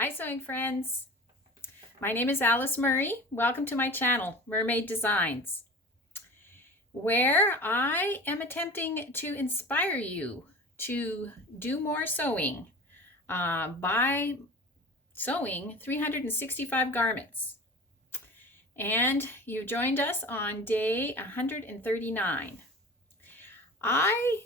Hi sewing friends, my name is Alice Murray. Welcome to my channel, Murr-made Designs, where I am attempting to inspire you to do more sewing by sewing 365 garments. And you joined us on day 139. I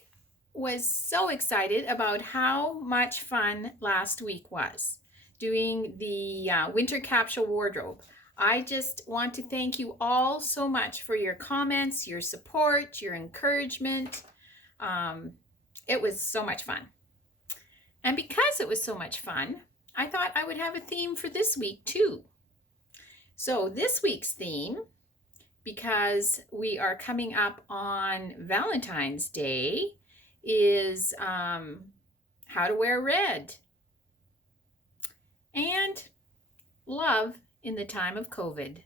was so excited about how much fun last week was doing the winter capsule wardrobe. I just want to thank you all so much for your comments, your support, your encouragement. It was so much fun. And because it was so much fun, I thought I would have a theme for this week too. So this week's theme, because we are coming up on Valentine's Day, is how to wear red and love in the time of COVID.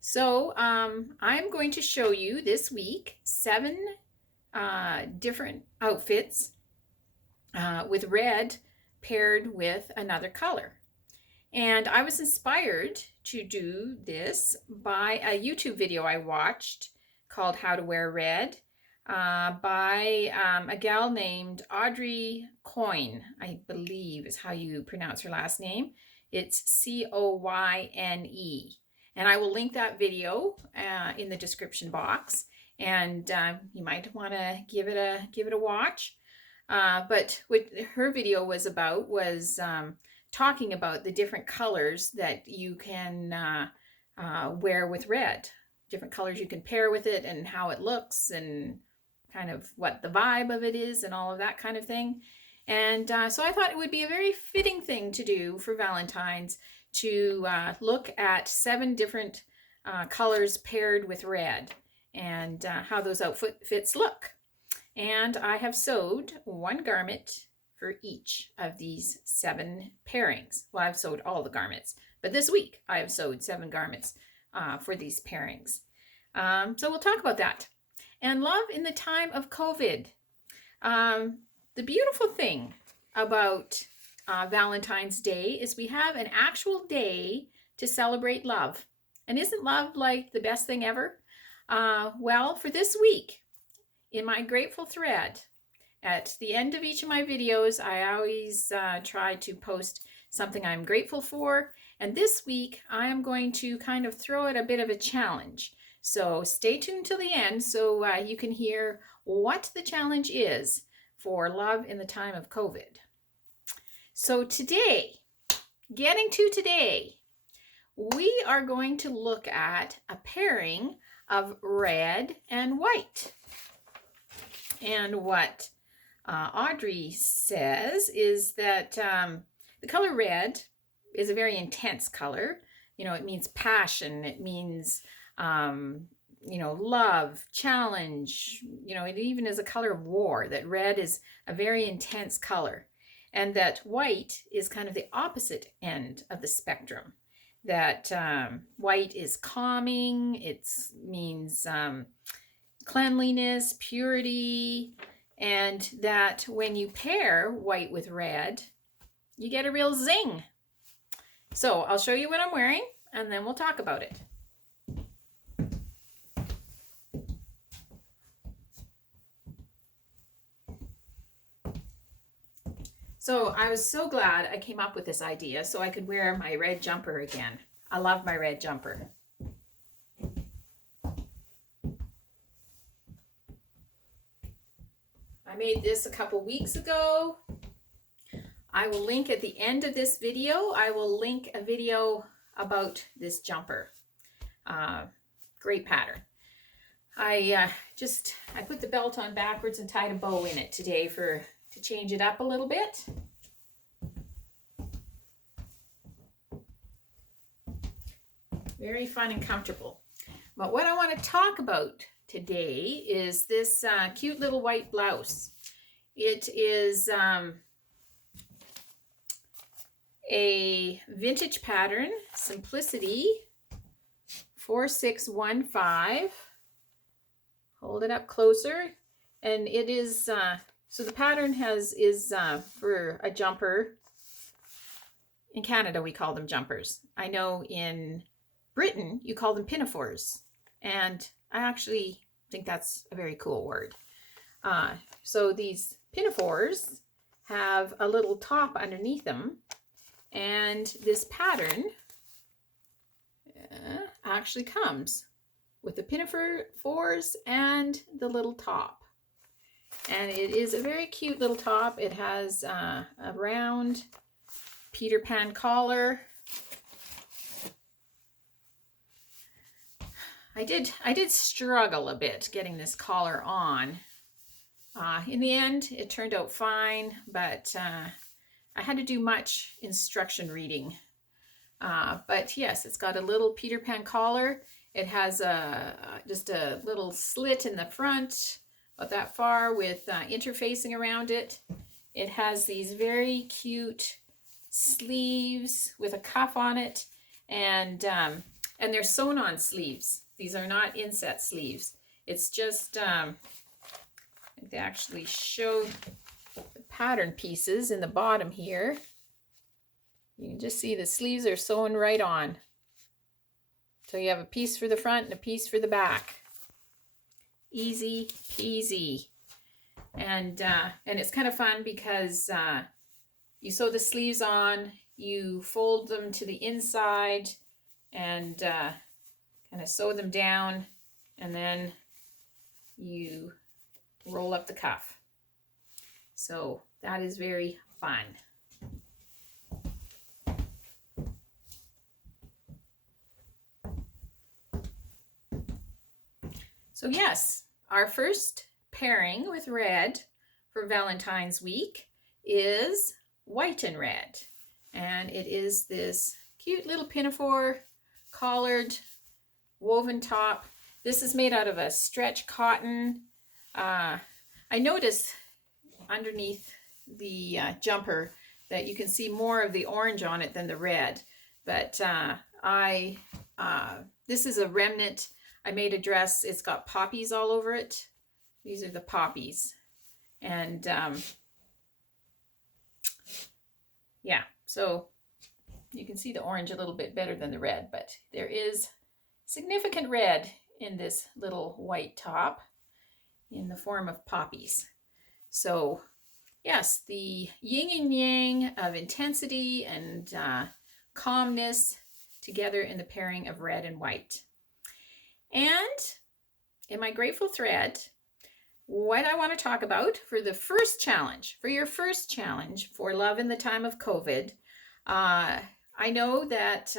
So I'm going to show you this week 7 different outfits with red paired with another color. And I was inspired to do this by a YouTube video I watched called How to Wear Red by a gal named Audrey Coyne, I believe is how you pronounce her last name. It's Coyne. And I will link that video in the description box, and you might want to give it a watch. But what her video was about was talking about the different colors that you can wear with red, different colors you can pair with it and how it looks and kind of what the vibe of it is and all of that kind of thing. And so I thought it would be a very fitting thing to do for Valentine's to look at 7 different colors paired with red and how those outfits look. And I have sewed 1 garment for each of these 7 pairings. Well, I've sewed all the garments, but this week I have sewed 7 garments for these pairings. So we'll talk about that. And love in the time of COVID. The beautiful thing about Valentine's Day is we have an actual day to celebrate love. And isn't love like the best thing ever? Well, for this week, in my grateful thread, at the end of each of my videos, I always try to post something I'm grateful for. And this week, I am going to kind of throw it a bit of a challenge. So stay tuned till the end so you can hear what the challenge is for love in the time of COVID. So today, getting to today, we are going to look at a pairing of red and white. And what Audrey says is that the color red is a very intense color. You know, it means passion. It means, you know, love, challenge. You know, it even is a color of war, that red is a very intense color. And that white is kind of the opposite end of the spectrum. That white is calming. It means cleanliness, purity, and that when you pair white with red, you get a real zing. So I'll show you what I'm wearing, and then we'll talk about it. So I was so glad I came up with this idea so I could wear my red jumper again. I love my red jumper. I made this a couple weeks ago. I will link at the end of this video, I will link a video about this jumper. Great pattern. I put the belt on backwards and tied a bow in it today to change it up a little bit. Very fun and comfortable. But what I want to talk about today is this cute little white blouse. It is a vintage pattern, Simplicity 4615. Hold it up closer, and it is so the pattern is for a jumper in Canada we call them jumpers. I know in Britain you call them pinafores, and I actually think that's a very cool word. So these pinafores have a little top underneath them, and this pattern actually comes with the pinafores and the little top. And it is a very cute little top. It has a round Peter Pan collar. I did struggle a bit getting this collar on. In the end, it turned out fine, but I had to do much instruction reading. But yes, it's got a little Peter Pan collar. It has just a little slit in the front, about that far, with interfacing around it. It has these very cute sleeves with a cuff on it, and they're sewn on sleeves. These are not inset sleeves. It's just they actually show the pattern pieces in the bottom here. You can just see the sleeves are sewn right on. So you have a piece for the front and a piece for the back. Easy peasy. And it's kind of fun because you sew the sleeves on, you fold them to the inside, and kind of sew them down, and then you roll up the cuff. So that is very fun. So yes, our first pairing with red for Valentine's week is white and red. And it is this cute little pinafore collared woven top. This is made out of a stretch cotton. I noticed underneath the jumper that you can see more of the orange on it than the red. But this is a remnant. I made a dress. It's got poppies all over it. These are the poppies. And yeah, so you can see the orange a little bit better than the red, but there is significant red in this little white top in the form of poppies. So yes, the yin and yang of intensity and calmness together in the pairing of red and white. And in my grateful thread, what I want to talk about for the first challenge, for your first challenge for love in the time of COVID, I know that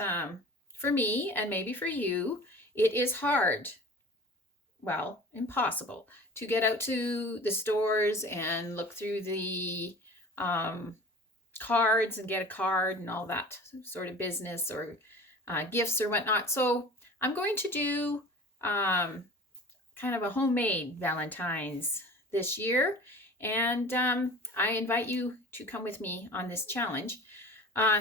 for me and maybe for you, it is hard, well, impossible, to get out to the stores and look through the cards and get a card and all that sort of business, or gifts or whatnot. So I'm going to do kind of a homemade Valentine's this year, and I invite you to come with me on this challenge.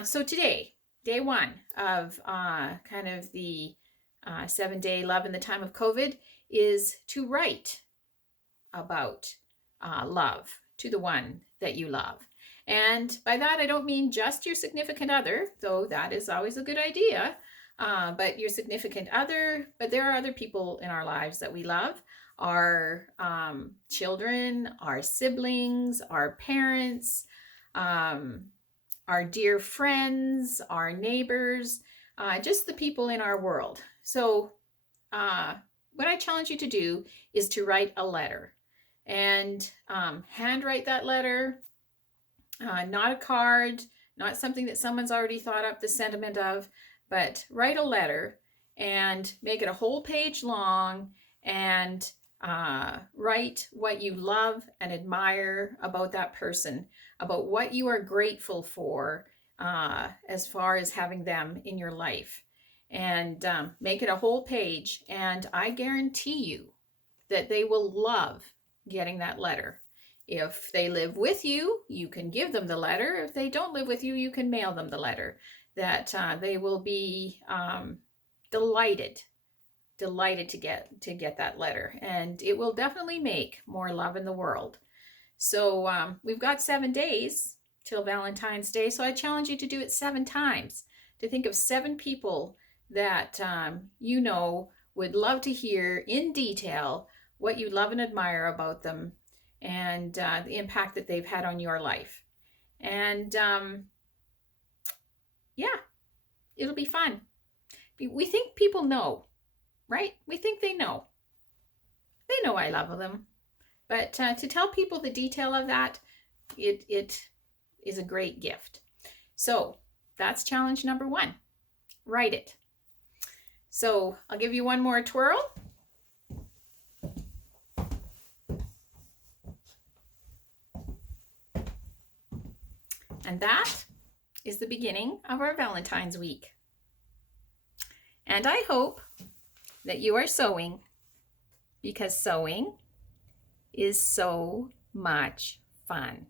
So today, day one of kind of the 7-day love in the time of COVID, is to write about love to the one that you love. And by that, I don't mean just your significant other, though that is always a good idea, but your significant other. But there are other people in our lives that we love, our children, our siblings, our parents, our dear friends, our neighbors, just the people in our world. So what I challenge you to do is to write a letter, and handwrite that letter, not a card, not something that someone's already thought up the sentiment of, but write a letter and make it a whole page long, and write what you love and admire about that person, about what you are grateful for as far as having them in your life, and make it a whole page. And I guarantee you that they will love getting that letter. If they live with you, you can give them the letter. If they don't live with you, you can mail them the letter. That they will be delighted to get that letter, and it will definitely make more love in the world. So we've got 7 days till Valentine's Day. So I challenge you to do it 7 times, to think of 7 people that you know would love to hear in detail what you love and admire about them, and the impact that they've had on your life. And yeah, it'll be fun. We think people know, right? We think they know. They know I love them. But to tell people the detail of that, it is a great gift. So that's challenge number 1. Write it. So I'll give you one more twirl. And that is the beginning of our Valentine's week. And I hope that you are sewing, because sewing is so much fun.